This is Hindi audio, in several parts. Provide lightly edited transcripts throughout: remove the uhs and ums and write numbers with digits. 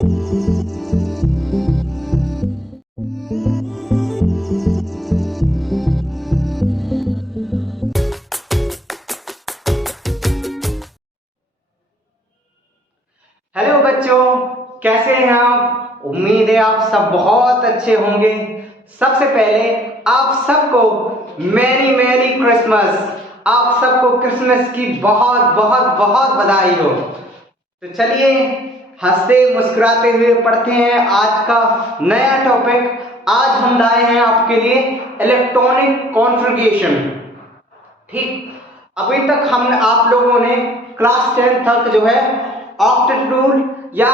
हेलो बच्चों, कैसे हैं आप? उम्मीद है आप सब बहुत अच्छे होंगे। सबसे पहले आप सबको मैरी मैरी क्रिसमस। आप सबको क्रिसमस की बहुत बहुत बहुत बधाई हो। तो चलिए हंसते मुस्कुराते हुए पढ़ते हैं आज का नया टॉपिक। आज हम लाए हैं आपके लिए इलेक्ट्रॉनिक कॉन्फ़िगरेशन। ठीक, अभी तक हम आप लोगों ने क्लास 10 तक जो है ऑक्टेट रूल या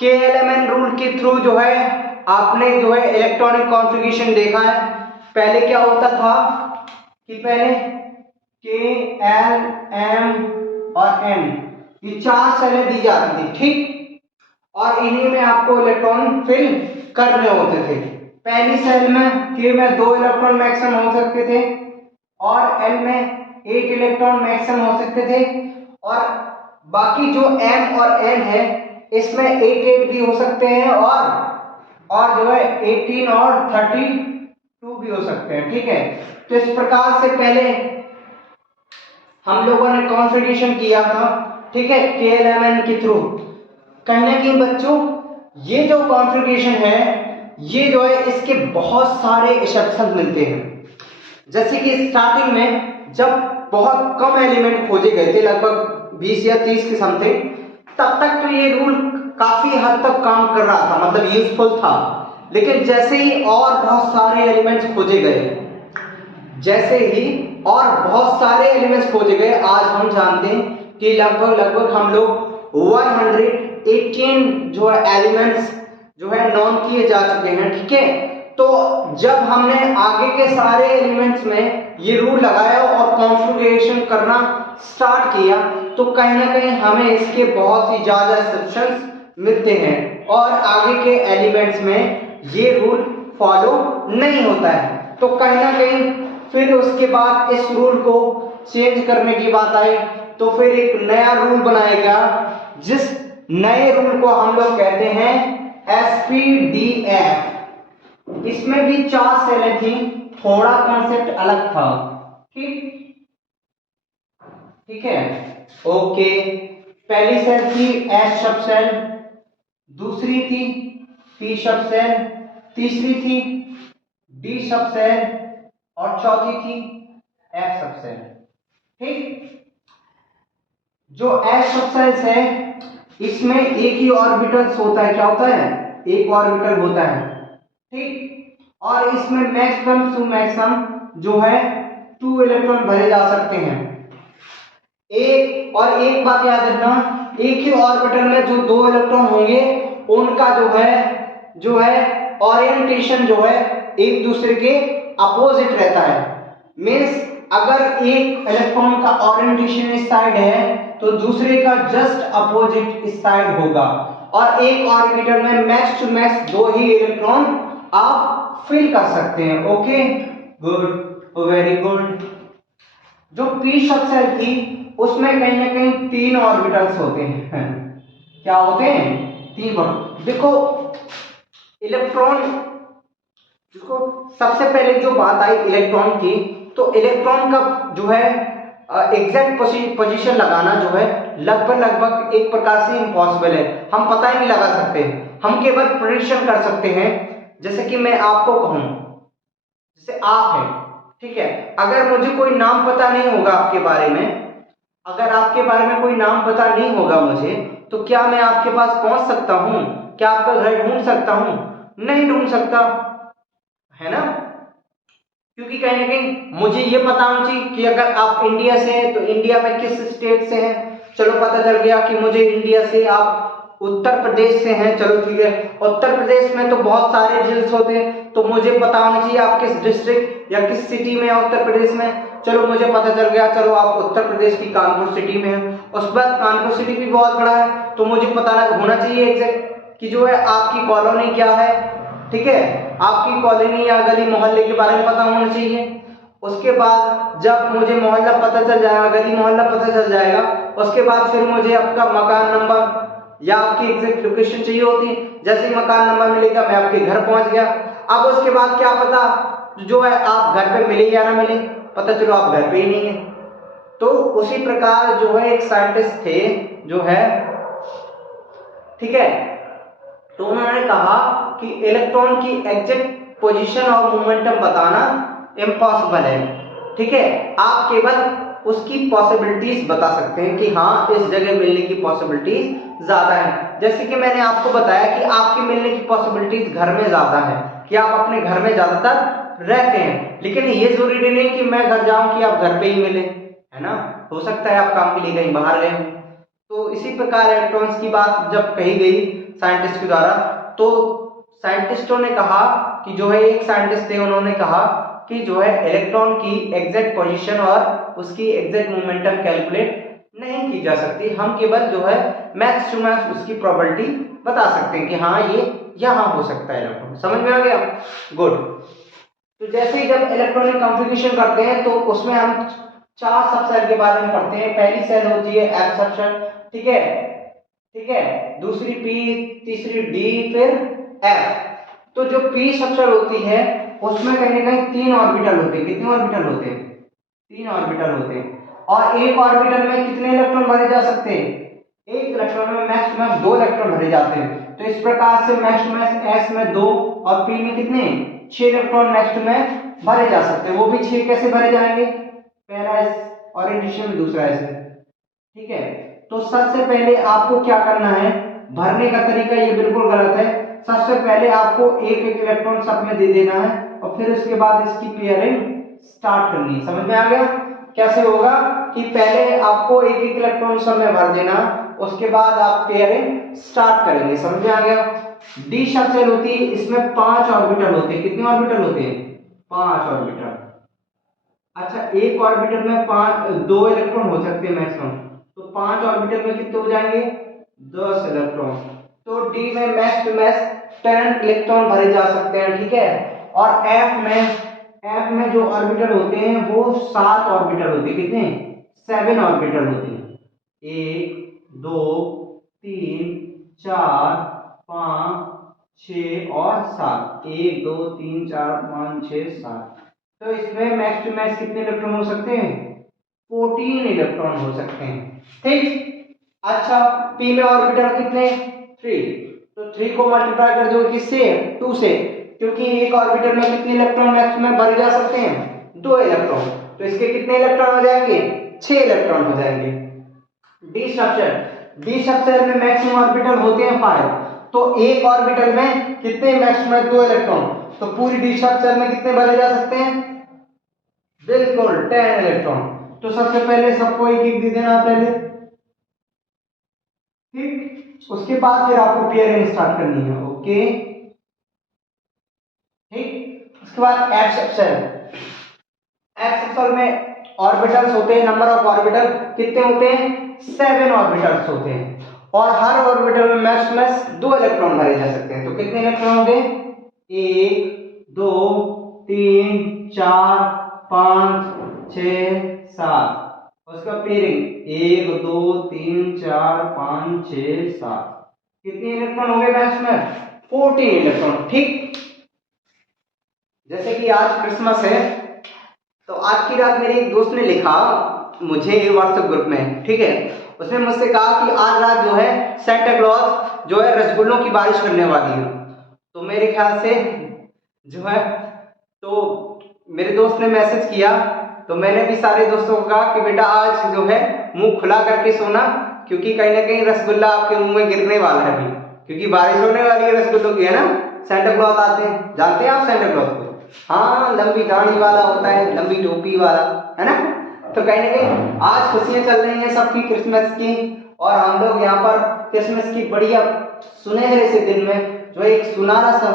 KLMN रूल के थ्रू जो है आपने जो है इलेक्ट्रॉनिक कॉन्फ़िगरेशन देखा है। पहले क्या होता था कि पहले K, L, M और N ये 4 सेलें दी जाती थी। ठीक, और इन्हीं में आपको इलेक्ट्रॉन फिल करने होते थे। पहली सेल में K में 2 इलेक्ट्रॉन मैक्सिमम हो सकते थे और L में 8 इलेक्ट्रॉन मैक्सिमम हो सकते थे, और बाकी जो M और N है इसमें 8 भी हो सकते हैं और जो है 18 और 32 भी हो सकते हैं। ठीक है, तो इस प्रकार से पहले हम लोगों ने कॉन्फ़िगरेशन किया था। ठीक है, KLMN के थ्रू। कहीं ना कहीं बच्चों ये जो कॉन्फ़िगरेशन है ये जो है इसके बहुत सारे एक्सेप्शन मिलते हैं। जैसे कि स्टार्टिंग में जब बहुत कम एलिमेंट खोजे गए थे, लगभग 20 या 30 के समथिंग, तब तक तो ये रूल काफी हद तक काम कर रहा था, मतलब यूजफुल था। लेकिन जैसे ही और बहुत सारे एलिमेंट्स खोजे गए, आज हम जानते हैं कि लगभग हम लोग 118 जो है एलिमेंट्स जो है नॉन किए जा चुके हैं। ठीक है, तो जब हमने आगे के सारे एलिमेंट्स में ये रूल लगाया और कॉन्फ़िगरेशन करना स्टार्ट किया, तो कहीं ना कहीं हमें इसके बहुत ही ज्यादा एक्सेप्शंस मिलते हैं और आगे के एलिमेंट्स में ये रूल फॉलो नहीं होता है। तो कहीं ना कहीं फिर उसके बाद इस रूल को चेंज करने की बात आई, तो फिर एक नया रूल बनाया गया, जिस नए रूल को हम लोग कहते हैं SPDF। इसमें भी 4 सेलें थी, थोड़ा कॉन्सेप्ट अलग था। ठीक है, ओके। पहली सेल थी S सब सेल, दूसरी थी P सब सेल, तीसरी थी D सब सेल और चौथी थी F सब सेल। ठीक, जो S सब सेल्स है इसमें एक ही ऑर्बिटल्स होता है। क्या होता है? एक ऑर्बिटल होता है। ठीक, और इसमें मैक्सिमम टू मैक्सिमम जो है 2 इलेक्ट्रॉन भरे जा सकते हैं। एक बात याद रखना, एक ही ऑर्बिटल में जो 2 इलेक्ट्रॉन होंगे उनका जो है ओरिएंटेशन जो है एक दूसरे के अपोजिट रहता है। मींस अगर एक इलेक्ट्रॉन का ओरिएंटेशन इस साइड है तो दूसरे का जस्ट अपोजिट इस साइड होगा, और एक ऑर्बिटल में मैक्स टू मैक्स 2 ही इलेक्ट्रॉन आप फिल कर सकते हैं। Okay, good, very good. जो P सब सेल थी उसमें कहीं ना कहीं 3 ऑर्बिटल्स होते हैं। क्या होते हैं? 3 ऑर्बिटल। देखो इलेक्ट्रॉन, जिसको सबसे पहले जो बात आई इलेक्ट्रॉन की, तो इलेक्ट्रॉन का जो है एग्जैक्ट पोजीशन लगाना जो है लगभग एक प्रकार से इम्पॉसिबल है। हम पता ही नहीं लगा सकते, हम केवल प्रेडिक्शन कर सकते हैं। जैसे कि मैं आपको कहूं, जैसे आप हैं, ठीक है, अगर मुझे कोई नाम पता नहीं होगा आपके बारे में, अगर आपके बारे में कोई नाम पता नहीं होगा मुझे, तो क्या मैं आपके पास पहुंच सकता हूं? क्या आपका घर ढूंढ सकता हूं? नहीं ढूंढ सकता, है ना? क्योंकि कहीं ना कहीं मुझे ये पता होना चाहिए कि अगर आप इंडिया से हैं तो इंडिया में किस स्टेट से हैं। चलो पता चल गया कि मुझे इंडिया से आप उत्तर प्रदेश से हैं, चलो ठीक है। उत्तर प्रदेश में तो बहुत सारे जिले होते हैं, तो मुझे पता होना चाहिए आप किस डिस्ट्रिक्ट या किस सिटी में हैं उत्तर प्रदेश में। चलो मुझे पता चल गया, चलो आप उत्तर प्रदेश की कानपुर सिटी में हैं। उसके बाद कानपुर सिटी भी बहुत बड़ा है, तो मुझे पता होना चाहिए एग्जैक्ट कि जो है आपकी कॉलोनी क्या है। ठीक है, आपकी कॉलोनी या गली मोहल्ले के बारे में पता होना चाहिए। उसके बाद जब मुझे मोहल्ला पता चल जाएगा, गली मोहल्ला पता चल जाएगा, उसके बाद फिर मुझे आपका मकान नंबर या आपकी एग्जैक्ट लोकेशन चाहिए होती है। जैसे ही मकान नंबर मिलेगा मैं आपके घर पहुंच गया। अब उसके बाद क्या पता जो है आप घर पे मिले या ना मिले, पता चलो आप घर पे ही नहीं है। तो उसी प्रकार जो है एक साइंटिस्ट थे जो है, ठीक है, तो उन्होंने कहा कि इलेक्ट्रॉन की एग्जैक्ट पोजीशन और मोमेंटम बताना इम्पॉसिबल है, ठीक है, आप केवल उसकी पॉसिबिलिटीज बता सकते हैं कि हाँ इस जगह मिलने की पॉसिबिलिटीज ज्यादा है। जैसे कि मैंने आपको बताया कि आपके मिलने की पॉसिबिलिटीज घर में ज्यादा है, कि आप अपने घर में ज्यादातर रहते हैं, लेकिन ये जरूरी नहीं कि मैं घर जाऊं कि आप घर पे ही मिले, है ना, हो सकता है आप काम के लिए कहीं बाहर गए। तो इसी प्रकार इलेक्ट्रॉन्स की बात जब कही गई साइंटिस्ट के द्वारा, तो साइंटिस्टों ने कहा कि जो है एक साइंटिस्ट थे उन्होंने कहा कि जो है इलेक्ट्रॉन की एग्जैक्ट पोजीशन और उसकी एग्जैक्ट मोमेंटम कैलकुलेट नहीं की जा सकती, हम केवल जो है मैक्स टू मैक्स उसकी प्रोबेबिलिटी बता सकते हैं कि हाँ ये यहाँ हो सकता है इलेक्ट्रॉन। समझ में आ गया? गुड। तो जैसे ही जब इलेक्ट्रॉनिक कॉन्फ़िगरेशन करते हैं तो उसमें हम 4 सब सेल के बारे में पढ़ते हैं। पहली सेल होती है एफ सब सेल, ठीक है, ठीक है, दूसरी पी, तीसरी डी, फिर एफ। तो जो पी सब सेल होती है उसमें कहीं ना कहीं 3 ऑर्बिटल होते हैं। कितने ऑर्बिटल होते हैं? 3 ऑर्बिटल होते हैं। और एक ऑर्बिटल में कितने इलेक्ट्रॉन भरे जा सकते हैं? एक इलेक्ट्रॉन में मैक्स टू मैक्स 2 इलेक्ट्रॉन भरे जाते हैं। तो इस प्रकार से मैक्स टू मैक्स एस में 2 और पी में कितने? 6 इलेक्ट्रॉन मैक्स टू मैक्स भरे जा सकते हैं। वो भी 6 कैसे भरे जाएंगे? पहला एस ओरिएंटेशन में, दूसरा एस, ठीक है। तो सबसे पहले आपको क्या करना है, भरने का तरीका ये बिल्कुल गलत है। सबसे पहले आपको एक एक इलेक्ट्रॉन सब में दे देना है और फिर उसके बाद इसकी पेयरिंग स्टार्ट करनी है। समझ में आ गया? कैसे होगा कि पहले आपको एक एक इलेक्ट्रॉन सब में भर देना, उसके बाद आप पेयरिंग स्टार्ट करेंगे। समझ में आ गया? डी सब सेल होती है, इसमें 5 ऑर्बिटल होते हैं। कितने ऑर्बिटल होते हैं? 5 ऑर्बिटल। अच्छा, एक ऑर्बिटल में 2 इलेक्ट्रॉन हो सकते हैं मैक्सिमम, तो 5 ऑर्बिटल में कितने हो जाएंगे? 10 इलेक्ट्रॉन। तो डी में मैक्स टू मैक्स 10 इलेक्ट्रॉन भरे जा सकते हैं, ठीक है। और एफ में जो ऑर्बिटल होते हैं वो 7 ऑर्बिटल होते हैं। कितने? 7 ऑर्बिटल होते हैं। 1 2 3 4 5 6 और 7। 1 2 3 4 5 6 7। तो इसमें मैक्स टू मैक्स कितने इलेक्ट्रॉन हो सकते हैं? 14 इलेक्ट्रॉन हो सकते हैं, ठीक। अच्छा, पी में ऑर्बिटल कितने? 3। तो 3 को मल्टीप्लाई कर दो किससे? 2 से, क्योंकि एक ऑर्बिटल में कितने इलेक्ट्रॉन मैक्स में भरे जा सकते हैं? 2 इलेक्ट्रॉन। तो इसके कितने इलेक्ट्रॉन हो जाएंगे? 6 इलेक्ट्रॉन हो जाएंगे। डी स्ट्रक्चर में मैक्सिमम ऑर्बिटल होते हैं 5। तो एक ऑर्बिटल में कितने मैक्सिमम? 2 इलेक्ट्रॉन। तो पूरी डी स्ट्रक्चर में कितने भरे जा सकते हैं? बिल्कुल 10 इलेक्ट्रॉन। तो सबसे पहले सबको एक एक दे देना पहले, ठीक। उसके बाद फिर आपको पेयरिंग स्टार्ट करनी है, ओके, ठीक। उसके बाद एफ सेक्शन में ऑर्बिटल्स होते हैं, नंबर ऑफ ऑर्बिटल कितने होते हैं? 7 ऑर्बिटल्स होते हैं। और हर ऑर्बिटल में मैक्स 2 इलेक्ट्रॉन भरे जा सकते हैं। तो कितने इलेक्ट्रॉन होंगे? 1 2 3 4 5 6 7। उसका पेयरिंग 1 2 3 4 5 6 7। कितने इलेक्ट्रॉन होंगे मैक्स में? 14 इलेक्ट्रॉन, ठीक। जैसे कि आज क्रिसमस है, तो आज की रात मेरे एक दोस्त ने लिखा मुझे व्हाट्सएप ग्रुप में, ठीक है, उसने मुझसे कहा कि आज रात जो है सेंटा क्लॉज जो है रसगुल्लों की बारिश करने वाली है। तो मेरे ख्याल से जो है, तो मेरे दोस्त ने मैसेज किया, तो मैंने भी सारे दोस्तों को कहा कि बेटा आज जो है मुंह खुला करके सोना, क्योंकि कहीं ना कहीं रसगुल्ला आपके मुंह में गिरने वाला है अभी, क्योंकि बारिश होने वाली है रसगुल्लों की, है ना। सेंटा क्लॉज आते हैं, जानते हैं आप सेंटा क्लॉज को? हाँ, लंबी दाढ़ी वाला होता है, लंबी टोपी वाला, है ना। तो कहीं ना कहीं आज खुशियां चल रही हैं सबकी क्रिसमस की, और हम लोग यहाँ पर क्रिसमस की बढ़िया सुनहरे से दिन में जो एक सुनहरा सा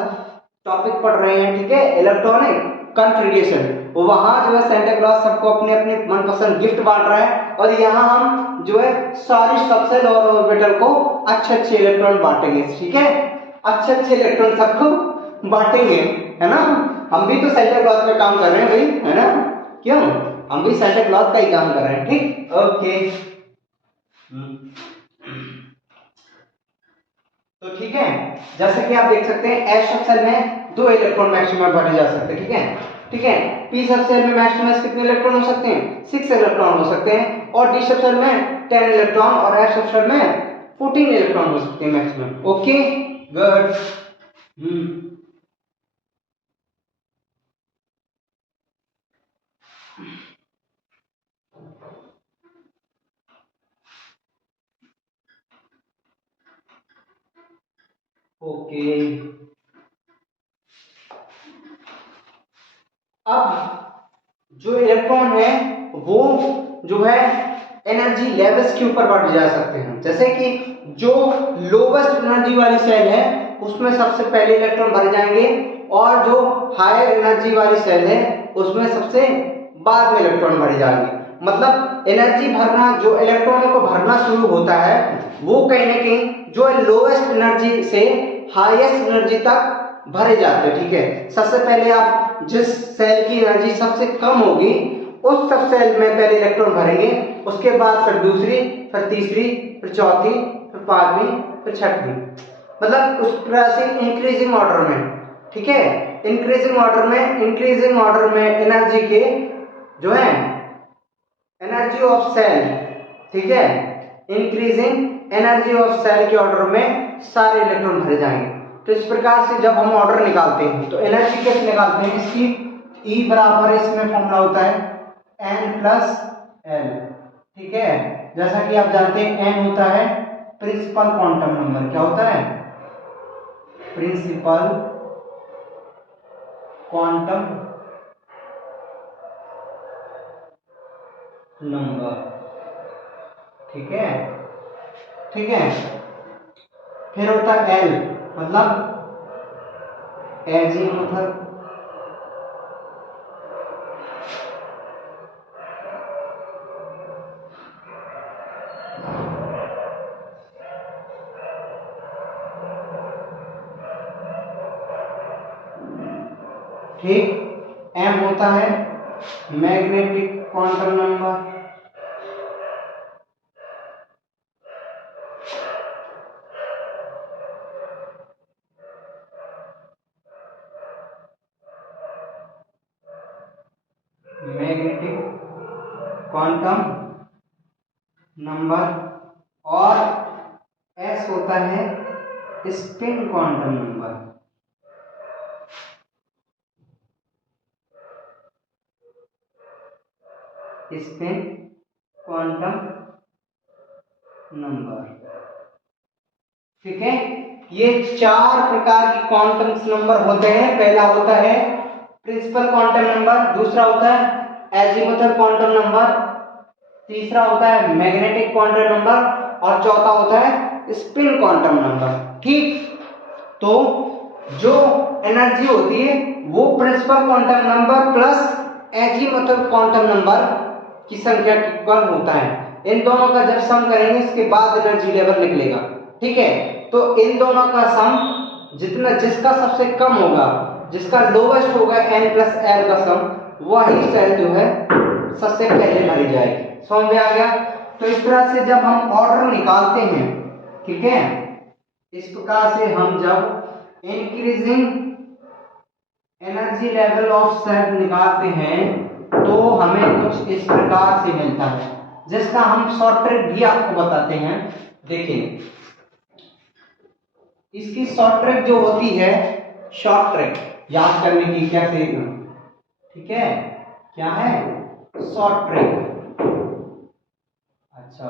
टॉपिक पढ़ रहे हैं, ठीक है, इलेक्ट्रॉनिक कॉन्फ़िगरेशन। वहां जो है सेंटा क्लॉज सबको अपने अपने मनपसंद गिफ्ट बांट रहा है, और यहाँ हम जो है सारी सबसेल और ऑर्बिटल को अच्छे इलेक्ट्रॉन बांटेंगे, ठीक है, अच्छे इलेक्ट्रॉन सबको बांटेंगे, है ना। हम भी तो सेंटा क्लॉज में काम कर रहे हैं भाई, है ना, क्यों? हम भी सेंटा क्लॉज का ही काम कर रहे हैं, ठीक, ओके। तो ठीक है, जैसे कि आप देख सकते हैं एस स्ट्रक्चर में 2 इलेक्ट्रॉन मैक्सिमम भरे जा सकते हैं, ठीक है, ठीक है। पी स्ट्रक्चर में मैक्सिमम कितने इलेक्ट्रॉन हो सकते हैं? 6 इलेक्ट्रॉन हो सकते हैं, और डी स्ट्रक्चर में 10 इलेक्ट्रॉन, और एफ स्ट्रक्चर में 14 इलेक्ट्रॉन हो सकते हैं मैक्सिमम। Okay, good. ओके, अब जो इलेक्ट्रॉन है वो जो है एनर्जी लेवल्स के ऊपर बांटे जा सकते हैं। जैसे कि जो लोवेस्ट एनर्जी वाली सेल है उसमें सबसे पहले इलेक्ट्रॉन भरे जाएंगे, और जो हायर एनर्जी वाली सेल है उसमें सबसे बाद में इलेक्ट्रॉन भरे जाएंगे। मतलब एनर्जी भरना, जो इलेक्ट्रॉनों को भरना शुरू होता है वो कहीं ना कहीं जो लोवेस्ट एनर्जी से हाईएस्ट एनर्जी तक भरे जाते हैं, ठीक है। सबसे पहले आप जिस सेल की एनर्जी सबसे कम होगी उस सब सेल में पहले इलेक्ट्रॉन भरेंगे, उसके बाद फिर दूसरी, फिर तीसरी, फिर चौथी, फिर पांचवी, फिर छठवीं, मतलब उस तरह से इंक्रीजिंग ऑर्डर में, ठीक है। इंक्रीजिंग ऑर्डर में एनर्जी के जो है एनर्जी ऑफ सेल, ठीक है, इंक्रीजिंग एनर्जी ऑफ सेल के ऑर्डर में सारे इलेक्ट्रॉन भरे जाएंगे। तो इस प्रकार से जब हम ऑर्डर निकालते हैं तो एनर्जी कैसे निकालते हैं? इसकी E बराबर इसमें फॉर्मूला होता है n+l, ठीक है। जैसा कि आप जानते हैं n होता है प्रिंसिपल क्वांटम नंबर। क्या होता है? प्रिंसिपल क्वांटम नंबर, ठीक है, ठीक है। फिर होता है L, मतलब एजीमुथल ठीक। M होता है magnetic quantum number, magnetic quantum number, और S होता है spin quantum number, spin quantum number, ठीक है। ये 4 प्रकार के क्वांटम नंबर होते हैं। पहला होता है प्रिंसिपल क्वांटम नंबर, दूसरा होता है एजीमुथल क्वांटम नंबर, तीसरा होता है मैग्नेटिक क्वांटम नंबर, और चौथा होता है स्पिन क्वांटम नंबर, ठीक। तो जो एनर्जी होती है वो principal quantum number plus azimuthal quantum number की संख्या के इक्वल होता है। इन दोनों का जब सम करेंगे इसके बाद एनर्जी लेवल निकलेगा, ठीक है। तो इन दोनों का सम जितना, जिसका सबसे कम होगा, जिसका लोवेस्ट होगा n+l का सम, वही सेल जो है सबसे पहले भरी जाएगी। समझ में आ गया? तो इस तरह से जब हम ऑर्डर निकालते हैं, ठीक है, इस प्रकार से हम जब increasing energy level of shell निकालते हैं तो हमें कुछ इस प्रकार से मिलता है, जिसका हम शॉर्ट ट्रिक भी आपको बताते हैं। देखिए, इसकी शॉर्ट ट्रिक जो होती है, शॉर्ट ट्रिक याद करने की कैसे, ठीक है, क्या है? Short trick. अच्छा,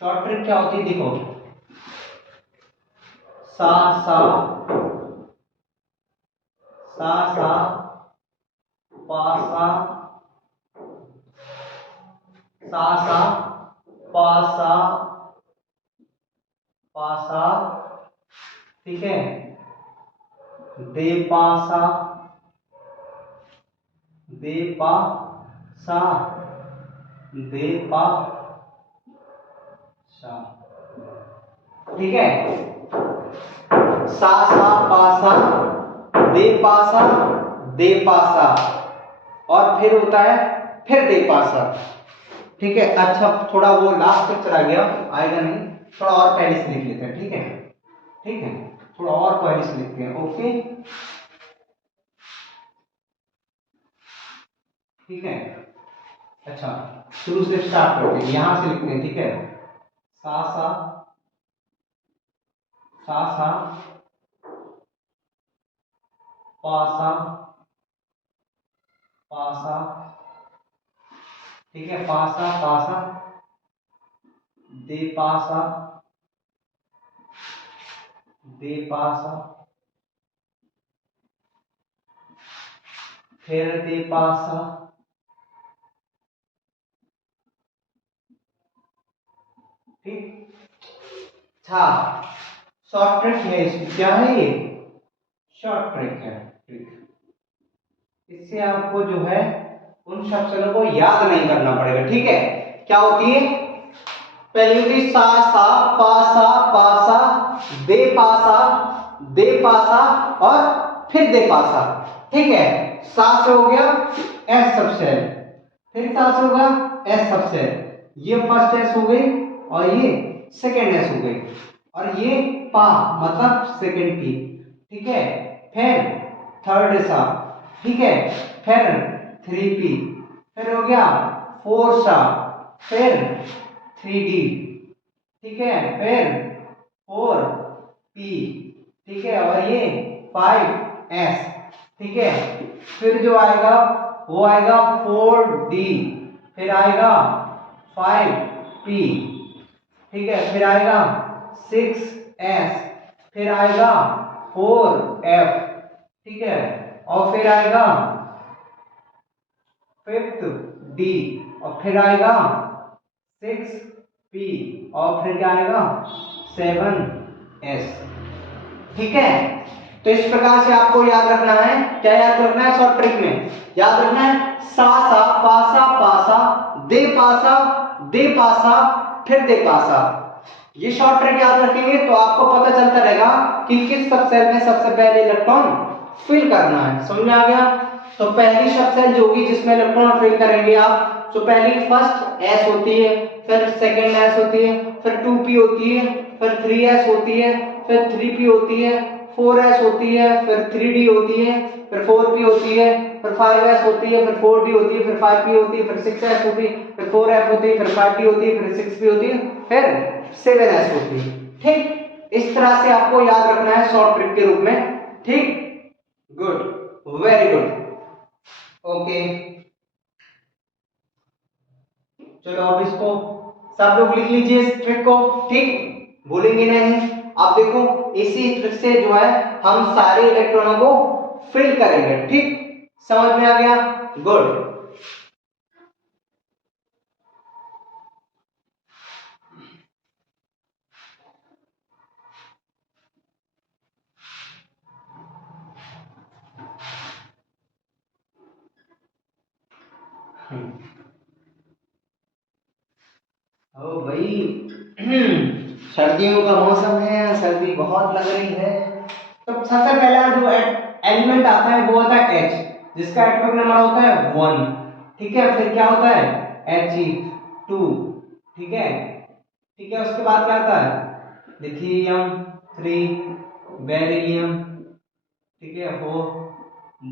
शॉर्ट ट्रिक क्या होती है? देखो, सा सा सा सा पा सा सा सा पा सा पा सा, ठीक है, दे पा सा दे पा सा दे पा सा, ठीक है, सा सा पा सा दे पा सा दे पा सा, और फिर होता है फिर दे पा सा, ठीक है। अच्छा, थोड़ा वो लास्ट तक चला गया, आएगा नहीं, थोड़ा और पहले से लिख लेते हैं, ठीक है। ठीक है, थोड़ा और क्वेरी से लिखते हैं। ओके, ठीक है। अच्छा, शुरू से स्टार्ट करते हैं, यहां से लिखते हैं, ठीक है। सा सा सा सा पा सा पा सा, ठीक है, पा सा दे पा सा दे पा सा, फिर दे पा सा, ठीक। था शॉर्ट ट्रिक है इसकी, क्या है ये? शॉर्ट ट्रिक है, ठीक। इससे आपको जो है उन शब्दों को याद नहीं करना पड़ेगा, ठीक है। क्या होती है? पहली होती है सा सा पा सा दे पा सा और फिर दे पा सा, ठीक है। सा से हो गया एस सबसेल, फिर सा से होगा एस सबसेल, ये फर्स्ट एस हो गई और ये सेकेंड एस हो गई, और ये पा मतलब सेकेंड पी, ठीक है। फिर थर्ड सा, ठीक है, फिर 3p, फिर हो गया 4 सा, फिर 3d, ठीक है, फिर 4p, ठीक है, और ये 5s, ठीक है। फिर जो आएगा वो आएगा 4d, फिर आएगा 5p, ठीक है, फिर आएगा 6s, फिर आएगा 4f, ठीक है, और फिर आएगा 5th d, और फिर आएगा 6p, और फिर क्या आएगा 7s, ठीक है। तो इस प्रकार से आपको याद रखना है, क्या याद रखना है? शॉर्ट ट्रिक में याद रखना है सा सा पासा दे पासा फिर दे पासा। ये शॉर्ट ट्रिक याद रखेंगे तो आपको पता चलता रहेगा कि किस सबसेल में सबसे पहले इलेक्ट्रॉन फिल करना है। समझ में आ गया? तो पहली सबसेल जो होगी जिसमें इलेक्ट्रॉन फिल करेंगे आप, तो पहली फर्स्ट एस होती है, फिर सेकेंड एस होती है, फिर 2p होती है, फिर 3s होती है, फिर 3p होती है, 4s होती है, फिर 3d होती है, फिर 4p होती है, फिर 5s होती है, फिर 4d होती है, फिर 5p होती है, फिर 6s होती है, फिर 4f होती है, फिर 5d होती है, फिर 6p होती है, फिर 7s होती है, ठीक। इस तरह से आपको याद रखना है शॉर्ट ट्रिक के रूप में, ठीक। Good, very good, okay. चलो अब इसको सब लोग लिख लीजिए इस ट्रिक को, ठीक, भूलेंगे नहीं। अब देखो इसी ट्रिक से जो है हम सारे इलेक्ट्रॉनों को फिल करेंगे, ठीक। समझ में आ गया? गुड। ओ भाई सर्दियों का मौसम है, सर्दी बहुत लग रही है। तो सबसे पहला जो एलिमेंट आता है वो होता है H, जिसका एटॉमिक नंबर होता है 1, ठीक है। फिर क्या होता है He2, ठीक है, ठीक है। उसके बाद क्या आता है लिथियम 3, बेरिलियम, ठीक है, 4,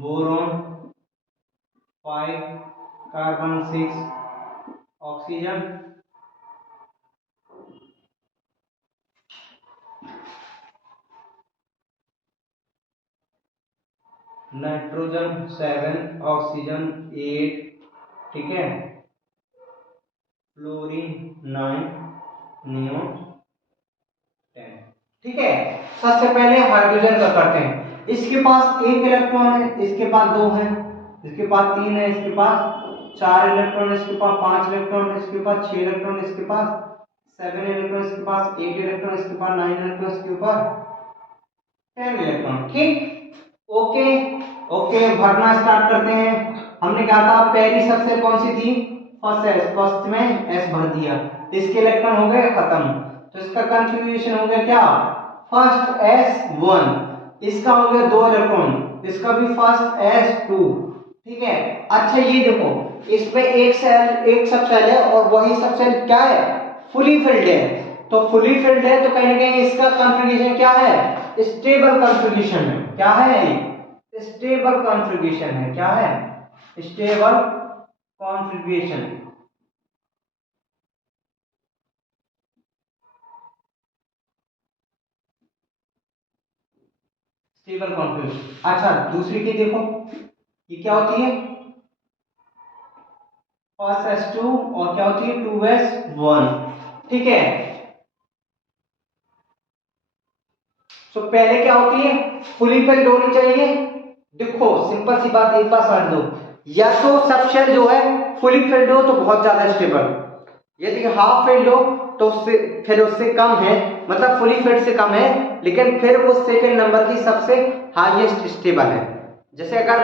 boron 5, carbon 6, oxygen, nitrogen 7, oxygen 8, ठीक है, फ्लोरीन 9, नियोन 10, ठीक है। सबसे पहले हाइड्रोजन का करते हैं। इसके पास एक इलेक्ट्रॉन है, इसके पास 2 है, इसके पास 3 है, इसके पास 4 इलेक्ट्रॉन, इसके पास 5 इलेक्ट्रॉन, इसके पास 6 इलेक्ट्रॉन, इसके पास 7 इलेक्ट्रॉन, इसके पास 8 इलेक्ट्रॉन, इसके पास 9 इलेक्ट्रॉन, इसके ऊपर 10 इलेक्ट्रॉन, ठीक। ओके, ओके, भरना स्टार्ट करते हैं। हमने कहा था पहली सबसेल कौन सी थी? फर्स्ट एस, फर्स्ट में एस भर दिया, इसके इलेक्ट्रॉन हो गए खत्म। तो इसका कंफिग्रेशन हो गया क्या? फर्स्ट एस 1, इसका हो गया 2 इलेक्ट्रॉन, इसका भी फर्स्ट एस 2, ठीक है। अच्छा ये देखो इसमें एक सेल, एक सबसेल है और वही सबसेल क्या है? फुली फिल्ड है, तो फुली फिल्ड है तो कहीं ना कहीं इसका कॉन्फ़िगरेशन क्या है, स्टेबल कॉन्फ़िगरेशन है। क्या है, स्टेबल कॉन्फ़िगरेशन है। क्या है, स्टेबल कॉन्फ़िगरेशन। Stable configuration. अच्छा दूसरी की देखो, ये क्या होती है, फर्स्ट S2 और क्या होती है 2S1। ठीक है, तो पहले क्या होती है, फुली फिल्ड होनी चाहिए। देखो सिंपल सी बात एक बार समझ लो, या तो सब शेल जो है फुली फिल्ड हो तो बहुत ज्यादा स्टेबल, यदि हाफ फिल्ड हो तो उससे फिर उससे कम है, मतलब फुली फिल्ड से कम है, लेकिन फिर वो सेकंड नंबर की सबसे हाईएस्ट स्टेबल है। जैसे अगर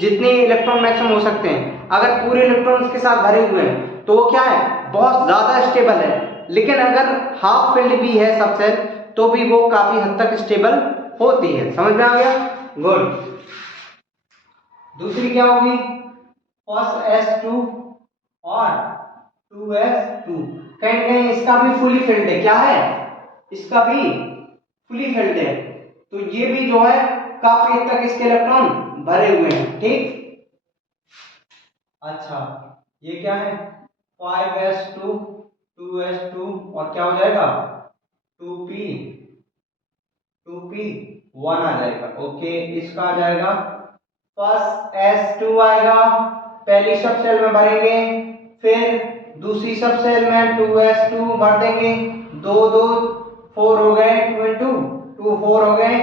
जितने इलेक्ट्रॉन मैक्सिमम हो सकते हैं, अगर पूरे इलेक्ट्रॉन उसके साथ भरे हुए हैं तो वो क्या है, बहुत ज्यादा स्टेबल है। लेकिन अगर हाफ फिल्ड भी है सब सेल तो भी वो काफी हद तक स्टेबल होती है। समझ में आ गया, गुड। दूसरी क्या होगी, फर्स्ट S2 और 2S2, कहीं कहीं इसका भी फुली फिल्ड है। क्या है, इसका भी फुली फिल्ड है, तो ये भी जो है काफी हद तक इसके इलेक्ट्रॉन भरे हुए हैं। ठीक, अच्छा ये क्या है, 5S2 2S2 और क्या हो जाएगा 2p1 आ जाएगा। ओके, इसका आ जाएगा फर्स्ट S2 आएगा, पहली सब सेल में भरेंगे, फिर दूसरी सब सेल में 2S2 भर देंगे, 2 2 4 हो गए, 2 into 2 4 हो गए,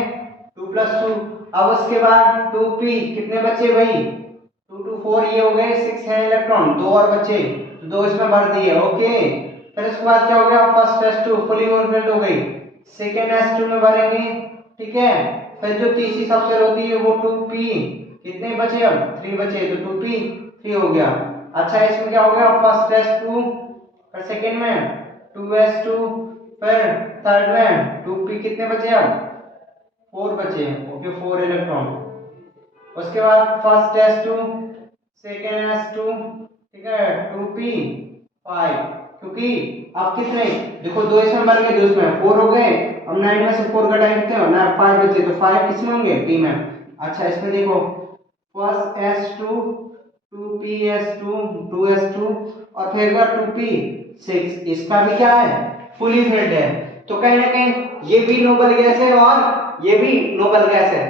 2 + 2। अब उसके बाद 2p कितने बचे भाई, 2 2 4 ये हो गए 6 है इलेक्ट्रॉन, 2 और बचे, 2 इसमें भर दिए। ओके, फिर उसके बाद क्या हो गया, फर्स्ट S2 फुली फिल्ड हो गई, सेकेंड S2 में भरेंगे। ठीक है, फिर जो तीसरी सब सेल होती है वो 2p, कितने बचे, अब 3 बचे, तो 2p 3 हो गया। अच्छा इसमें क्या हो गया, फर्स्ट S2 फिर सेकेंड में 2S2 फिर थर्ड में 2p, कितने बचे अब 4 बचे। Okay 4 electron. उसके बाद फर्स्ट S2 सेकेंड S2, ठीक है 2p 5, क्योंकि अब कितने देखो, 2 इसमें भर गए, 2 इसमें 4 हो गए, अब 9 में से 4 का टाइम कितने हो ना 5 बचे, तो 5 किसमें होंगे p में। अच्छा इसमें देखो फर्स्ट S2 2ps2 2s2 और फिर का 2p6, इसका भी क्या है फुली फिल्ड है। तो कहीं ना कहीं ये भी नोबल गैस है और ये भी नोबल गैस है।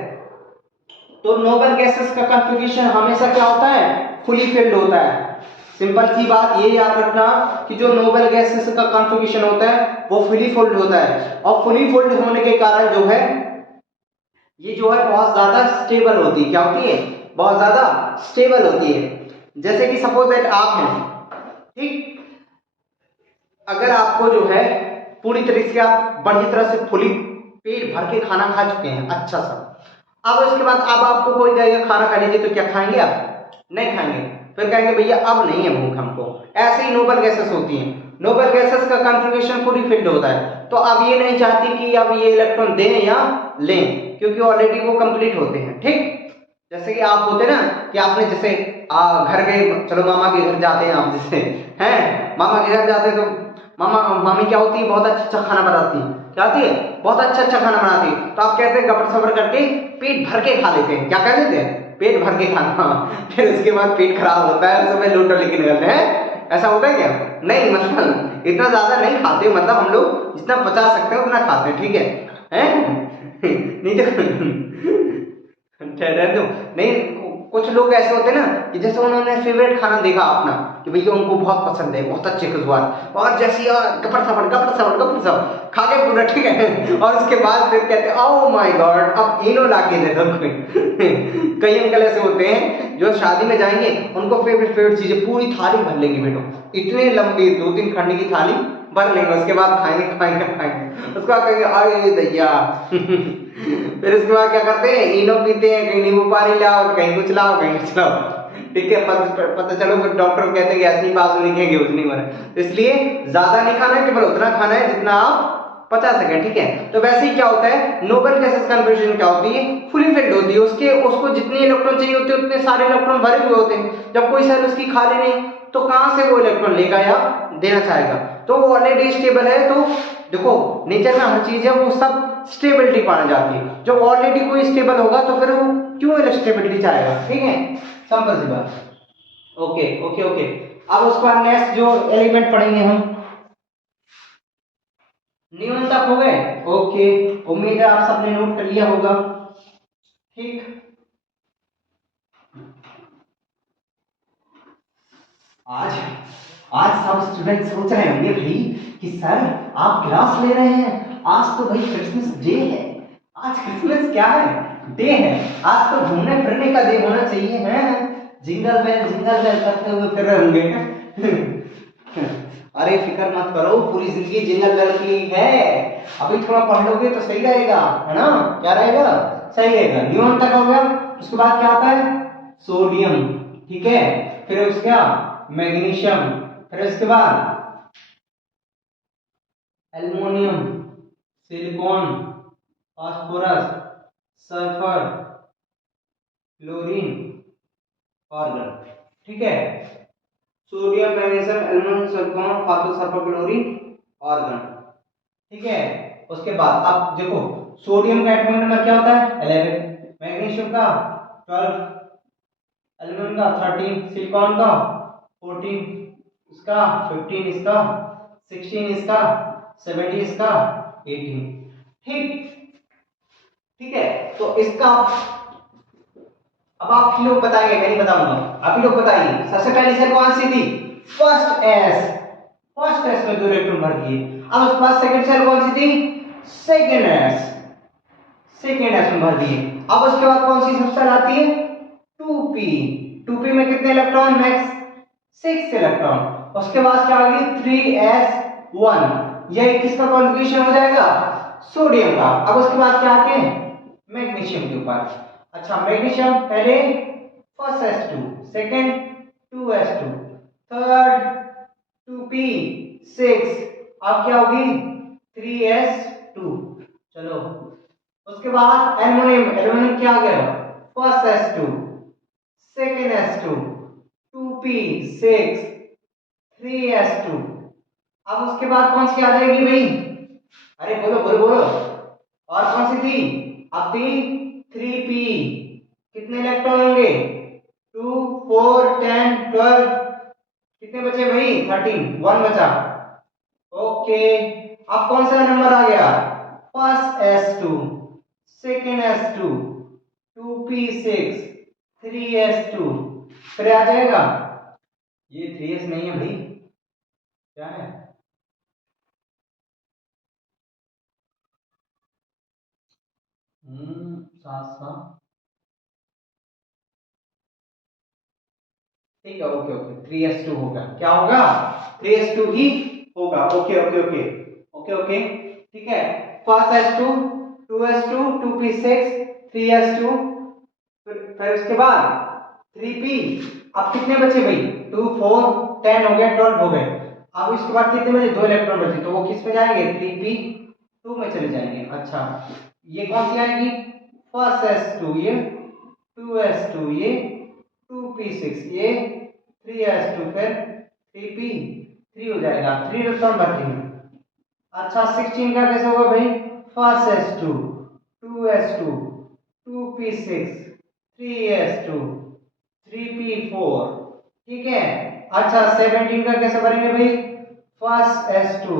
तो नोबल गैसेस का कॉन्फ़िगरेशन हमेशा क्या होता है, फुली फिल्ड होता है। सिंपल सी बात ये याद रखना कि जो नोबल गैसेस का कॉन्फ़िगरेशन होता है वो फुली फिल्ड होता है, और फुली फिल्ड होने के कारण जो है ये जो है बहुत ज्यादा स्टेबल होती है। क्या होती है, बहुत ज्यादा स्टेबल होती है। जैसे कि सपोज दैट आप हैं, ठीक, अगर आपको जो है पूरी तरीके से आप बढ़िया तरह से फुली पेट भर के खाना खा चुके हैं अच्छा सा, अब उसके बाद अब आपको कोई कहेगा खाना खा लीजिए, तो क्या खाएंगे आप, नहीं खाएंगे, फिर कहेंगे भैया अब नहीं है भूख हमको। ऐसे ही नोबल गैसेस होती हैं, नोबल गैसेस का कॉन्फ़िगरेशन पूरी फिल्ड होता है, तो अब ये नहीं चाहती कि अब ये इलेक्ट्रॉन दें या लें, क्योंकि ऑलरेडी वो कंप्लीट होते हैं। ठीक, जैसे कि आप होते ना कि आपने जैसे घर गए, चलो मामा के घर जाते हैं आप, जैसे हैं मामा के घर जाते हैं तो मामा मामी क्या होती है, बहुत अच्छा खाना बनाती है, क्या होती है, बहुत अच्छा खाना बनाती है, तो आप कहते हैं गबर सबर करके पेट भर के खा लेते हैं। क्या कह लेते हैं, पेट भर के खाना। फिर उसके बाद पेट खराब होता है, सुबह लोटो लेके निकलते हैं, ऐसा होता है क्या, नहीं, मतलब इतना ज्यादा नहीं खाते, मतलब हम लोग जितना पचा सकते हैं उतना खाते हैं। ठीक है नहीं तो ठहर दो, नहीं कुछ लोग ऐसे होते हैं ना कि जैसे उन्होंने फेवरेट खाना देखा अपना कि भैया उनको बहुत पसंद है, बहुत अच्छे खुशबुआत, और जैसे गपर सबर खा के पूरा, ठीक है, और उसके बाद फिर कहते हैं ओह माय गॉड अब इनो ला के दे दो। कई अंकल ऐसे होते हैं जो शादी में जाएंगे, उनको फेवरेट चीजें पूरी थाली भर लेंगे बेटो, इतने लंबी 2-3 खंड की थाली भर लेंगे, उसके बाद खाएंगे उसके बाद कहेंगे अरे दैया। फिर उसके बाद क्या करते हैं, इनो पीते हैं, कहीं नींबू पानी लाओ, कहीं कुछ लाओ, कहीं कुछ लाओ, ठीक है, पता चलो फिर डॉक्टर कहते हैं कि ऐसी बात लिखेंगे कुछ नहीं बने, तो इसलिए ज्यादा नहीं खाना है, केवल उतना खाना है जितना आप पचा सके। ठीक है, तो वैसे ही क्या होता है, नोबल गैसेस कन्वर्जन क्या होती है, फुली फिल्ड होती है, उसको जितने इलेक्ट्रॉन चाहिए होते हैं उतने सारे इलेक्ट्रॉन भरे हुए होते हैं। जब कोई सेल उसकी खाली नहीं, तो कहां से वो इलेक्ट्रॉन लेगा या देना चाहेगा, तो वो ऑलरेडी स्टेबल है। तो देखो नेचर में हर चीज है वो सब स्टेबिलिटी पाने जाती है। जब ऑलरेडी कोई स्टेबल होगा तो फिर वो क्यों स्टेबिलिटी चाहेगा, ठीक है, सिंपल सी बात। Okay okay okay. अब उसके बाद नेक्स्ट जो एलिमेंट पढ़ेंगे हम, नियम तक हो गए। ओके, उम्मीद है आप सबने नोट कर लिया होगा, ठीक। आज आज सब स्टूडेंट सोच रहे होंगे भाई कि सर आप क्लास ले रहे हैं, आज तो भाई क्रिसमस डे है। आज क्रिसमस क्या है, डे है। आज तो घूमने फिरने का डे होना चाहिए, है जिंगल बेल करते हुए फिर रहे होंगे। अरे फिक्र मत करो, पूरी जिंदगी जिंगल बेल की है। अभी थोड़ा पढ़ लोगे तो सही रहेगा, है ना, क्या रहेगा, सही रहेगा। न्यून तक हो गया। उसके बाद क्या आता है, सोडियम, ठीक है, फिर उसका मैग्नीशियम, फिर उसके बाद aluminium, silicon, phosphorus, sulphur, chlorine, argon, ठीक है। Sodium, magnesium, aluminium, silicon, phosphorus, sulphur, chlorine, argon, ठीक है। उसके बाद अब देखो सोडियम का एटॉमिक नंबर क्या होता है 11, मैग्नीशियम का 12, एल्युमिनियम का 13, सिलिकॉन का 14, इसका 15, इसका 16, इसका 17, इसका 18, ठीक, ठीक है। तो इसका अब आप ही लोग बताएंगे, मैं नहीं बताऊंगा, आप ही लोग बताइए। सबसे पहले से कौन सी थी, फर्स्ट एस में 2 इलेक्ट्रॉन भर दिए। अब उसके बाद सेकंड सेल कौन सी थी, सेकंड एस में भर दिए। अब उसके बाद कौन सी सबसेल आती है, 2p में कितने इलेक्ट्रॉन, मैक्स 6 इलेक्ट्रॉन। उसके बाद क्या आ गई 3s1, ये किसका कॉन्जुगेशन हो जाएगा, सोडियम का। अब उसके बाद क्या आते हैं, मैग्नीशियम के ऊपर। अच्छा, मैग्नीशियम पहले first s2, second 2s2, third 2p6, अब क्या होगी 3s2। चलो उसके बाद एल्युमिनियम क्या आ गया, first s2, second s2, 2p6, 3s2। अब उसके बाद कौन सी आ जाएगी भाई, अरे बोलो बोलो बोलो, और कौन सी थी, अब थी 3p, कितने इलेक्ट्रॉन होंगे 2 4 10 12, कितने बचे भाई 13, 1 बचा। ओके, अब कौन सा नंबर आ गया, first s2, second s2, 2p6, 3s2, फिर आ जाएगा, ये 3s नहीं है भाई, क्या है, सात सात, ठीक है, ओके ओके 3s2 होगा, क्या होगा 3s2 ही होगा। Okay okay okay okay okay, ठीक है। First s2, 2s2, 2p6, 3s2, फिर उसके बाद 3p। अब कितने बचे भाई, 2 4 10 हो गए, 12 हो गए। अब इसके बाद कितने बचे, 2 इलेक्ट्रॉन बचे, तो वो किस में जाएंगे, 3p2 में चले जाएंगे। अच्छा, ये कौन सी आएगी, फर्स्ट s2, ये 2s2, ये 2p6, ये 3s2, फिर 3p3 हो जाएगा, 3 इलेक्ट्रॉन बचे हैं। अच्छा, 16 का कैसे होगा भाई, first s2, 2s2, 2p6, 3s2, 3p4, ठीक है। अच्छा, 17 का कैसे भरेंगे भाई, first s2,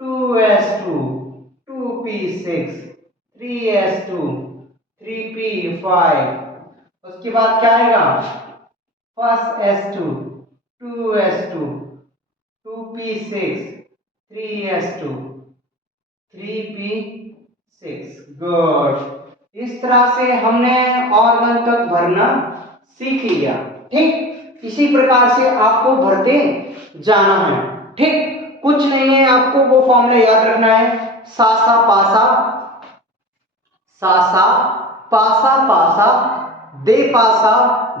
2s2, 2p6, 3s2, 3p5। उसके बाद क्या आएगा, first s2, 2s2, 2p6, 3s2, 3p6, good. इस तरह से हमने ऑर्गन तक भरना सीख लिया, ठीक। इसी प्रकार से आपको भरते जाना है, ठीक। कुछ नहीं है, आपको वो फॉर्मूला याद रखना है, सासा पासा, सासा पासा पासा, दे पासा,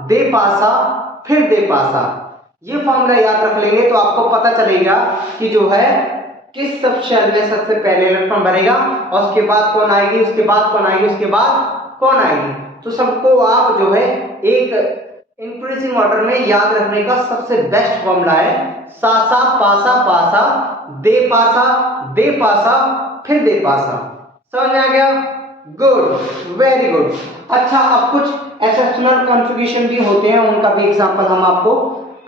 दे पासा, फिर दे पासा। ये फॉर्मूला याद रख लेंगे तो आपको पता चलेगा कि जो है किस सब शेल में सबसे पहले इलेक्ट्रॉन भरेगा, और उसके बाद कौन आएगी, उसके बाद कौन आएगी, उसके बाद कौन आएगी। तो सबको आप जो है एक इंक्रीजिंग ऑर्डर में याद रखने का सबसे बेस्ट फॉर्मूला है, सासा पासा पासा, दे पासा, दे पासा, फिर दे पासा। समझ में आ गया? Good, very good. अच्छा, अब कुछ एक्सेप्शनल कॉन्फ़िगरेशन भी होते हैं, उनका भी एग्जांपल हम आपको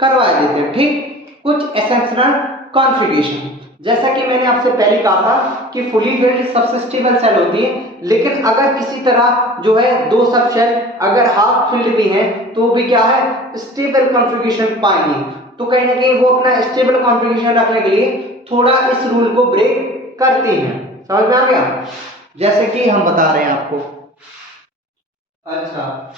करवा देते हैं। ठीक, कुछ एक्सेप्शनल कॉन्फ़िगरेशन, जैसा कि मैंने आपसे पहले कहा था कि फुली फिल्ड सबसे स्टेबल सेल होती है, लेकिन अगर किसी तरह जो है दो सब सेल अगर हाफ फिल्ड भी हैं तो भी क्या है, स्टेबल कॉन्फ़िगरेशन पाएंगे। तो कहीं ना कहीं वो अपना स्टेबल कॉन्फ़िगरेशन रखने के लिए थोड़ा इस रूल को ब्रेक करते हैं। समझ में आ गया? जैसे कि हम बता रहे हैं आपको। अच्छा,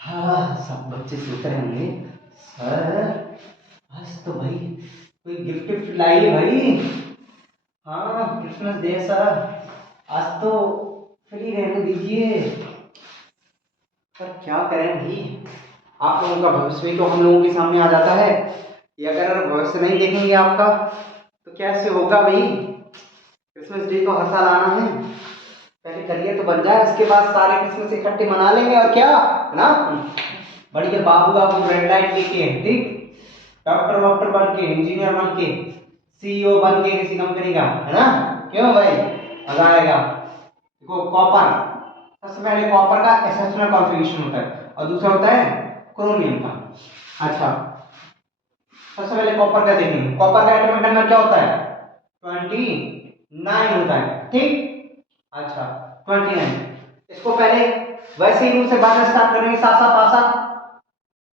हाँ, सब बच्चे सोच रहे होंगे सर आज तो भाई कोई गिफ्ट विफ्ट लाइए भाई। हाँ, क्रिसमस डे सर, आज तो फ्री रहने दीजिए। पर क्या करें भाई, आप लोगों का भविष्य भी तो हम लोगों के सामने आ जाता है। ये अगर भविष्य नहीं देखेंगे आपका तो कैसे होगा भाई? क्रिसमस डे तो हर साल आना है, पहले करियर तो बन जाए, उसके बाद सारे क्रिसमस इकट्ठे मना लेंगे और क्या है ना, बढ़िया बाबू बाबू रेड लाइट लेके, ठीक, डॉक्टर वॉक्टर बन के, इंजीनियर बन के, सीईओ बन के किसी कंपनी का, है ना? क्यों भाई, मजा आएगा। देखो कॉपर, सबसे पहले कॉपर का एक्सेप्शनल कॉन्फ़िगरेशन होता है और दूसरा होता है क्रोमियम का। अच्छा, सबसे पहले कॉपर का देखेंगे। कॉपर का एटॉमिक नंबर क्या होता है? 29 होता है, ठीक। अच्छा, 29, इसको पहले वैसे ही रूल से बात स्टार्ट करेंगे, सासा पासा,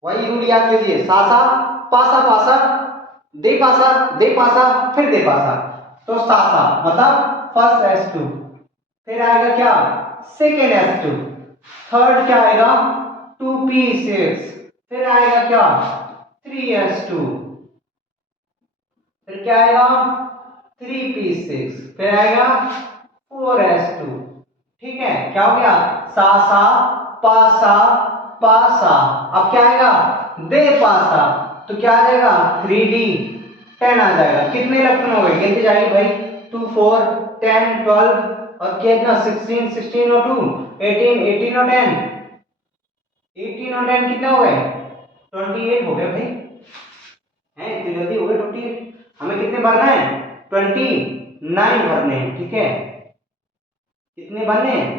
वही रूल याद कीजिए, सासा पासा पासा, दे पासा, दे पासा, फिर दे पासा। तो सासा मतलब फर्स्ट S2, फिर आएगा क्या, सेकेंड S2, थर्ड क्या आएगा 2p6, फिर आएगा क्या 3S2, फिर क्या आएगा 3p6, फिर आएगा 4S2। ठीक है, क्या हो गया, सासा पासा पासा। अब क्या आएगा, दे पासा, तो क्या आ जाएगा 3d10 आ जाएगा। कितने इलेक्ट्रॉन हो गए, गिनते जाइए भाई, 2 4 10 12 और कितना 16 16 और 2 18 18 और 10 18 और 10 कितने हो गए, 28 हो गए भाई, हैं इतनी जल्दी हो गए 28। हमें कितने भरना है, 29 भरने हैं। ठीक है, कितने भरने हैं,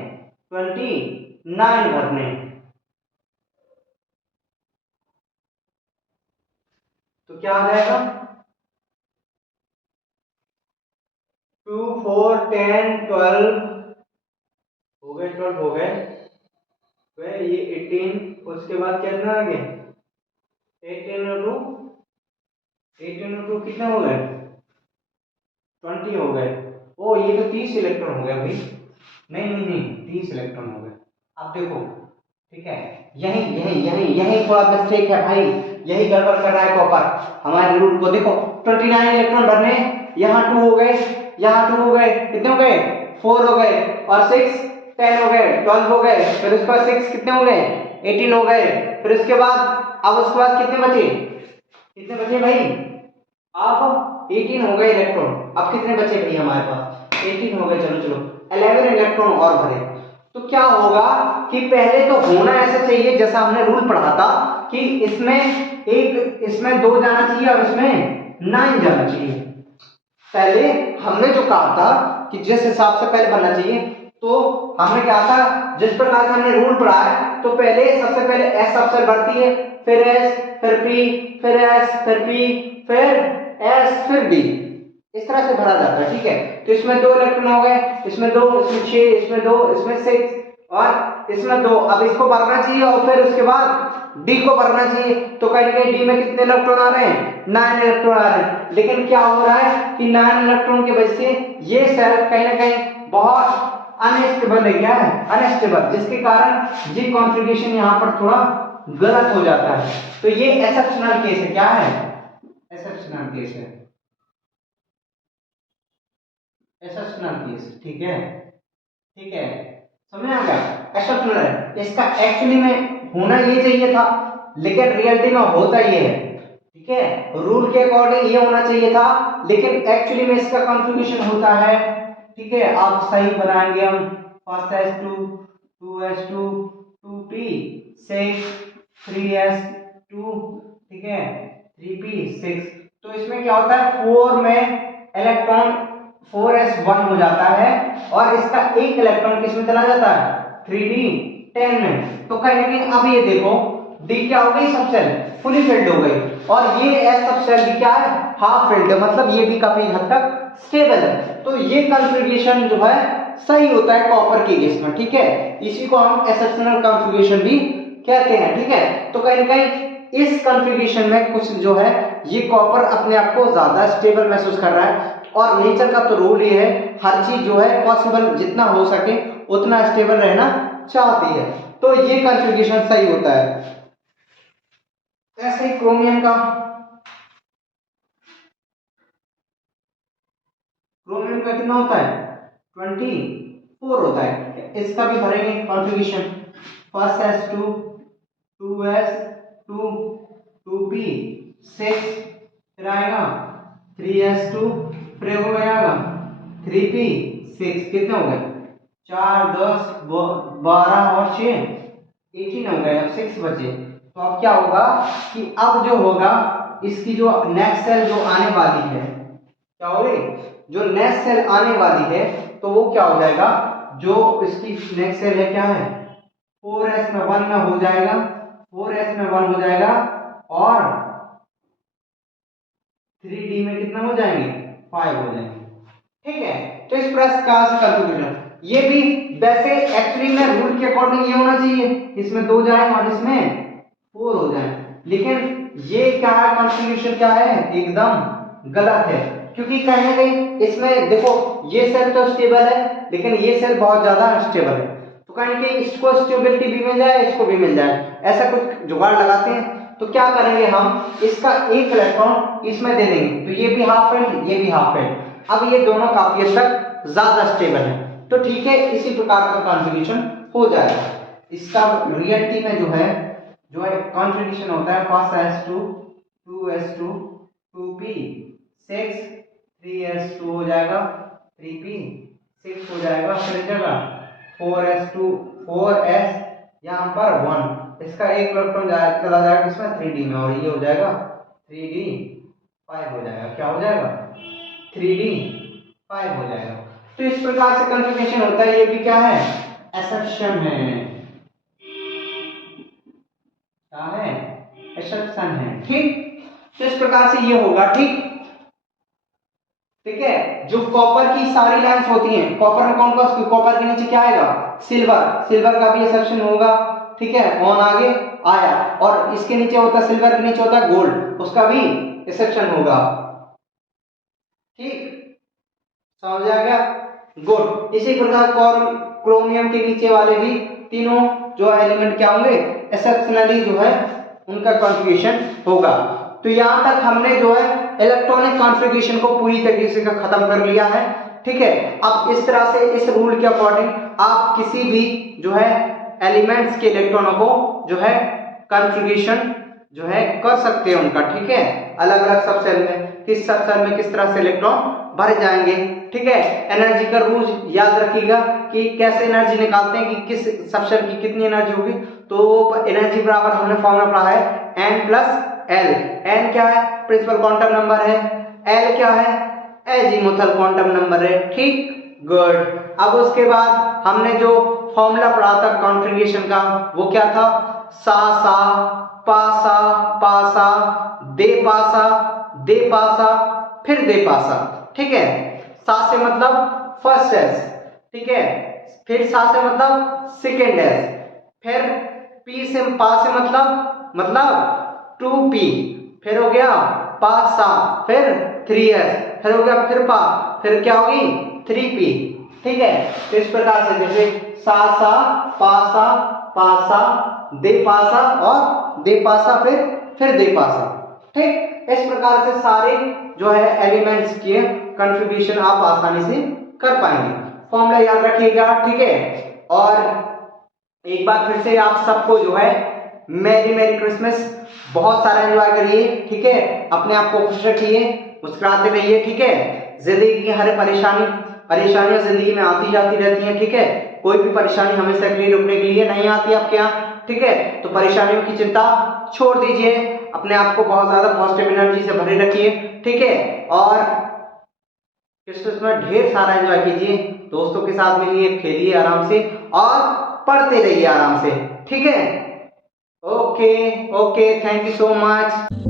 29 भरने हैं। तो क्या आ जाएगा, 2 4 10 12 हो गए, 12 हो गए, ये 18, उसके बाद कितना आ गया 18 और 2, 18 और 2 कितने हो गए 20 हो गए। ओ ये तो 30 इलेक्ट्रॉन हो गया भाई, नहीं नहीं नहीं 30 इलेक्ट्रॉन हो गए। अब देखो, ठीक है, यही यही यही यही थोड़ा मिस्टेक है भाई, यही गड़बड़ कर रहा है कॉपर हमारे रूल को। देखो 29 इलेक्ट्रॉन भरने, यहाँ 2 हो गए, यहाँ 2 हो गए, कितने हो गए 4 हो गए, और 6 10 हो गए, 12 हो गए, फिर उसके बाद 6 कितने हो गए 18 हो गए, फिर उसके बाद अब उसके बाद कितने बचे, कितने बचे भाई, अब 18 हो गए इलेक्ट्रॉन। अब कितने बचे भाई हमारे पास, 18 हो गए, चलो चलो 11 इलेक्ट्रॉन और भरे। तो क्या होगा कि पहले तो होना ऐसा चाहिए जैसा हमने रूल पढ़ा था कि इसमें एक, इसमें 2 जाना चाहिए और इसमें 9 जाना चाहिए। पहले हमने जो कहा था कि जिस हिसाब से पहले बनना चाहिए, तो हमने क्या था, जिस प्रकार से हमने रूल पढ़ा है, तो पहले सबसे पहले S सबसे बढ़ती है, फिर S, फिर P, फिर S, फिर P, फिर S, फिर D, इस तरह से भरा जाता है। ठीक है, तो इसमें 2 इलेक्ट्रॉन हो गए, इसमें 2, इसमें 6, इसमें 2, इसमें 6 और इसमें 2। अब इसको भरना चाहिए और फिर उसके बाद D को भरना चाहिए। तो कहीं ना कहीं D में कितने इलेक्ट्रॉन आ रहे हैं, 9 इलेक्ट्रॉन आ रहे हैं। लेकिन क्या हो रहा है कि 9 इलेक्ट्रॉन की वजह से ये सेल कहीं ना कहीं बहुत अनस्टेबल है, क्या है अनस्टेबल, जिसके कारण जी कॉन्फ़िगरेशन यहाँ पर थोड़ा गलत हो जाता है। तो ये एक्सेप्शनल केस है, क्या है एक्सेप्शनल केस है, एक्सेप्शनल केस। ठीक है, ठीक है, समझ आ गया, एक्सेप्शनल है। इसका एक्चुअली में होना ये चाहिए था, लेकिन रियलिटी में होता ये है। ठीक है, रूल के अकॉर्डिंग ये होना चाहिए था, लेकिन एक्चुअली में इसका कॉन्फ़िगरेशन होता है, ठीक है, आप सही बनाएंगे हम, first S2 2S2 2P 6 3S2, ठीक है, 3P 6। तो इसमें क्या होता है, 4 में इलेक्ट्रॉन 4s1 हो जाता है और इसका एक इलेक्ट्रॉन किस में चला जाता है, 3d 10 में। तो कहीं ना कहीं अब ये देखो डी क्या हो गई, सब सेल फुली फिल्ड हो गई, और ये एस सब सेल भी क्या है, हाफ फिल्ड है, मतलब ये भी काफी हद तक स्टेबल है। तो ये कॉन्फ़िगरेशन जो है सही होता है कॉपर के केस में, ठीक है, इसी को हम एक्सेप्शनल कॉन्फ़िगरेशन भी कहते हैं, ठीक है। तो कहीं ना कहीं इस कॉन्फ़िगरेशन में कुछ जो है ये कॉपर अपने आप को ज्यादा स्टेबल महसूस कर रहा है, और नेचर का तो रूल ये है, हर चीज जो है पॉसिबल जितना हो सके उतना स्टेबल रहना चाहती है, तो ये कॉन्फ़िगरेशन सही होता है। ऐसे ही क्रोमियम का कितना होता है, 24 होता है। इसका भी भरेंगे configuration, first S2 2S2 2P 6, फिर आएगा 3S2, फिर हो जाएगा 3P 6, कितने हो गए, 4 10 12 और 6 18 हो गए, अब 6 बचे। तो अब क्या होगा कि अब जो होगा इसकी जो नेक्स्ट सेल जो आने वाली है, क्या होगी, जो नेक्स्ट सेल आने वाली है तो वो क्या हो जाएगा, जो इसकी नेक्स्ट सेल है क्या है, 4s में 1 में हो जाएगा, 4s में 1 हो जाएगा, और 3d में कितना हो जाएंगे, 5 हो जाएंगे, ठीक है। तो इस प्रकार से कॉन्फ़िगरेशन, ये भी वैसे एक्चुअली में रूल के अकॉर्डिंग ये होना चाहिए, इसमें 2 जाए और इसमें 4 हो जाए, लेकिन ये क्या है, कॉन्फ़िगरेशन क्या है, एकदम गलत है, क्योंकि कहीं ना कहीं इसमें देखो ये सेल तो स्टेबल है लेकिन ये सेल बहुत ज्यादा अनस्टेबल है, तो कहीं ना कहीं इसको स्टेबिलिटी भी मिल जाए, इसको भी मिल जाए, ऐसा कुछ जुगाड़ लगाते हैं। तो क्या करेंगे हम, इसका एक इलेक्ट्रॉन इसमें दे देंगे, तो ये भी हाफ फिल्ड ये भी हाफ फिल्ड, अब ये दोनों काफी हद तक ज्यादा स्टेबल है, तो ठीक है, इसी प्रकार का कॉन्फ़िगरेशन हो जाएगा। इसका रियलिटी में जो है कॉन्फ़िगरेशन होता है, first S2 2S2 2P 6 3S2 हो जाएगा, 3P 6 हो जाएगा, फिर जगह 4S2 4S यहाँ पर 1, इसका एक इलेक्ट्रॉन चला जाएगा इसमें 3D में, और ये हो जाएगा 3D 5 हो जाएगा, क्या हो जाएगा 3D 5 हो जाएगा। तो इस प्रकार से कॉन्फ़िगरेशन होता है, ये भी क्या है, एक्सेप्शन है, क्या है, एक्सेप्शन है, ठीक। तो इस प्रकार से ये होगा, ठीक ठीक है। जो कॉपर की सारी लाइंस होती हैं, कॉपर में कौन कौन, कॉपर के नीचे क्या आएगा, सिल्वर, सिल्वर का भी एक्सेप्शन होगा, ठीक है, ऑन आगे आया, और इसके नीचे होता है, सिल्वर के नीचे होता है गोल्ड, उसका भी एक्सेप्शन होगा, ठीक, समझ आ गया, गुड। इसी प्रकार क्रोमियम के नीचे वाले भी तीनों जो एलिमेंट क्या होंगे, एक्सेप्शनली जो है उनका कॉन्फ़िगरेशन होगा। तो यहां तक हमने जो है इलेक्ट्रॉनिक कॉन्फ़िगरेशन को पूरी तरीके से खत्म कर लिया है, ठीक है। अब इस तरह से इस रूल के अकॉर्डिंग आप किसी भी जो है एलिमेंट्स के इलेक्ट्रॉनों को जो है कॉन्फ़िगरेशन जो है कर सकते हैं उनका, ठीक है, अलग अलग सब सेल में, किस सब सेल में किस तरह से इलेक्ट्रॉन भरे जाएंगे, ठीक है। एनर्जी का रूल याद रखिएगा कि कैसे एनर्जी निकालते हैं, कि किस सब सेल की कितनी एनर्जी होगी, तो एनर्जी बराबर हमने फॉर्मूला पढ़ा है n प्लस एल, n क्या है, प्रिंसिपल क्वांटम नंबर है, l क्या है, एजीमुथल क्वांटम नंबर है, ठीक, गुड। अब उसके बाद हमने जो फॉर्मूला पढ़ा था कॉन्फ़िगरेशन का, वो क्या था, सा सा पासा पासा दे पासा दे पासा फिर दे पासा, ठीक है। सा से मतलब फर्स्ट एस, ठीक है, फिर सा से मतलब सेकेंड एस, फिर पी से पा से मतलब 2p, फिर हो गया पासा, फिर 3s, फिर हो गया फिर पा, फिर क्या होगी 3p, ठीक है। तो इस प्रकार से जैसे सा सा पासा पासा दे पासा और दे पासा फिर दे पासा, ठीक। इस प्रकार से सारे जो है एलिमेंट्स के कॉन्फ़िगरेशन आप आसानी से कर पाएंगे, फॉर्मूला याद रखिएगा, ठीक है। और एक बार फिर से आप सबको जो है मैरी मैरी क्रिसमस। बहुत सारा एंजॉय करिए, ठीक है, अपने आप को खुश रखिए, मुस्कुराते रहिए, ठीक है। जिंदगी की हर परेशानियां जिंदगी में आती जाती रहती हैं, ठीक है। कोई भी परेशानी हमें सक्रिय रुकने के लिए नहीं आती आपके यहाँ, ठीक है। तो परेशानियों की चिंता छोड़ दीजिए, अपने आप को बहुत ज्यादा पॉजिटिव एनर्जी से भरे रखिए, ठीक है। और क्रिसमस में ढेर सारा एंजॉय कीजिए, दोस्तों के साथ मिलिए, खेलिए आराम से और पढ़ते रहिए आराम से, ठीक है। Okay okay, thank you so much.